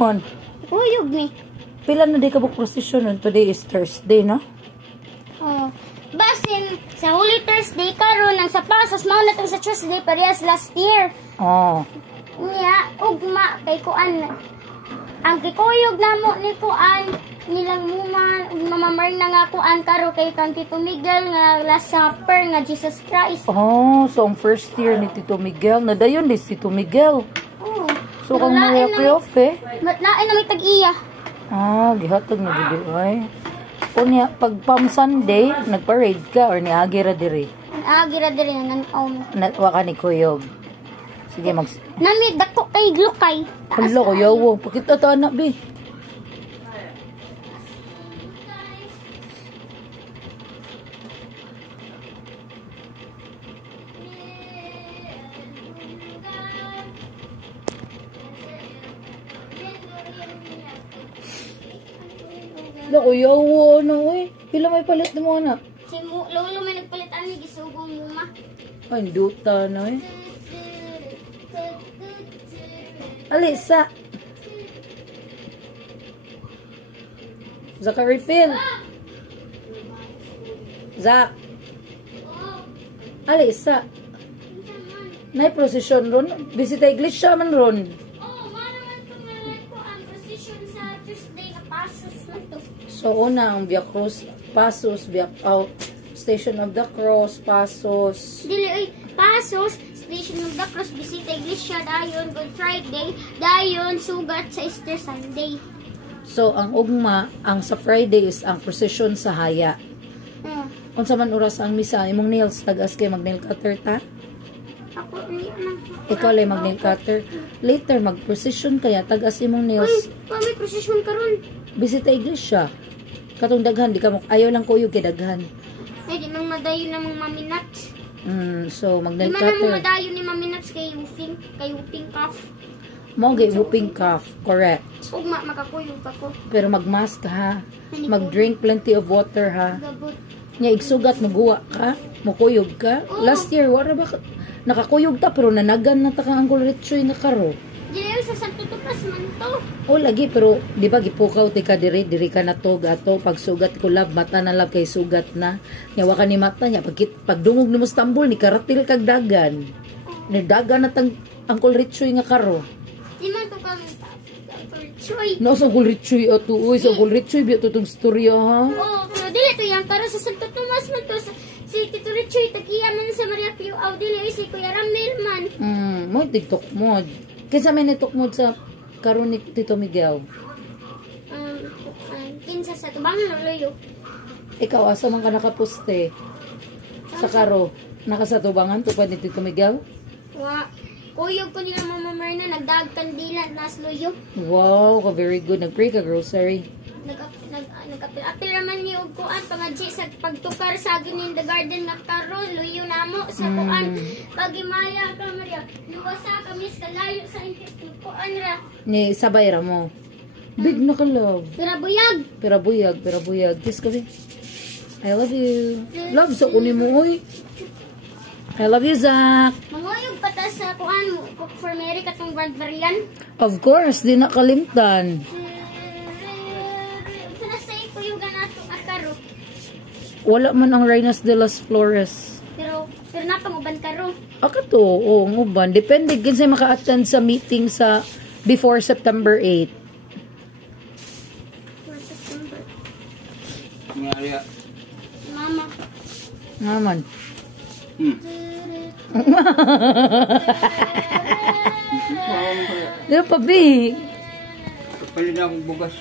man? Kuyog ni. Pila na di ka buk procession nun? Today is Thursday, no? Oh. Basin, sa Holy Thursday karon ang sa Pasos, mao na sa Tuesday parehas last year. Oh. Niya, ugma, kay kuan. Ang kikuyog namo ni kuan, nilang muman, mamamar na nga kuan karo kay kang Tito Miguel nga Last Supper nga Jesus Christ. Oh, so ang first year ni Tito Miguel, nadayon din si Tito Miguel. Oh. So kang Maria Cleof eh. Nain na may tag-iya. Ah, gihatag na gid ay. Unya pag Palm Sunday, nagparade ka or niagi ra diri? Gira diri nan Wa ka ni kuyog. Sige mag Nami dako kay glukay. Hala ko yawo, pakita ta anak bi. Lako yawo na oy. Pila may palit mo na? Si lolo may nagpalit ani gisugong muma. Ay duta na eh. Alisa. Zaka refill. Zak. Alisa. Nay procession ron. Bisita iglesia man ron. Oh, man ko malay ko ang procession sa Tuesday na Pasos man to. So una ang Via Cruz, Pasos, Station of the Cross, Pasos. Dili ay Pasos, Station of the Cross, bisita iglesia dayon Good Friday, dayon sugat sa Easter Sunday. So ang ugma, ang sa Friday is ang procession sa haya. Unsa man oras ang misa, imong nails tagas kay mag nail cutter ta? Ako niya na. Ikaw lay mag nail cutter. Later mag procession kaya tagas imong nails. May procession karon. Bisita iglesia. Katong daghan di ka mo ayaw lang kuyog kay daghan. Ay di man madayon namang Mami Nuts. So mag Di nail man namang cutter. madayon ni Mami Nuts kay Whooping Cough. Mo gay whooping cough, correct. Ugma makakuyog ako. Pero mag-mask ka ha. Mag-drink plenty of water ha. Gabot. Nya igsugat mo guwa ka, mo kuyog ka. Last year wala ba nakakuyog ta pero nanagan na ta kang angkol retsoy nga karo. Dili sa Santo Tomas man to. O lagi pero di ba gipukaw ti ka diri ka na to gato pagsugat ko lab mata na lab kay sugat na. Nya wa ka ni mata nya pagdungog nimo sa Istanbul ni karatil kag dagan. Ni dagan na tang angkol retsoy nga karo. Di man to kami retsoy. No sa angkol retsoy ato uy sa angkol retsoy biya to tong storya ha. Oh, pero dili to yang karo sa Santo Tomas man to. Si Tito Richoy, tag-iya man sa Maria Piuaw, dili si Kuya Ramil man. Mo TikTok mo. Kinsa may nitok mo sa karon ni Tito Miguel? Kinsa sa tubangan loloyo. Ikaw asa man ka nakaposte sa karo? Nakasatubangan tupad ni Tito Miguel? Wa. Kuyog ko nila Mama Marna, nagdag kandila nas loyo. Wow, very good. Nag-pray ka grocery. Nag-apil naman ni og kuan pangadji sa pagtukar sa ginin the garden nga karon luyo namo sa kuan pagimaya ka Maria luwasa kami sa layo sa kuan ra Ni sabay ra mo. Big na ka love. Pero Buyag. Kiss ka be. I love you. Love sa kunin mo oy. I love you, Zach. Manguyog pata sa kuan cook for Mary katong barbarian. Of course, di na kalimtan. Wala man ang Reynas de las Flores. Pero napanguban karo. Aka to, oo, uban. Depende kasi maka-attend sa meeting sa before September 8. For September. Maria. Mama. Naman. Mama. Di pa, Bi? Kapalin na akong bugas.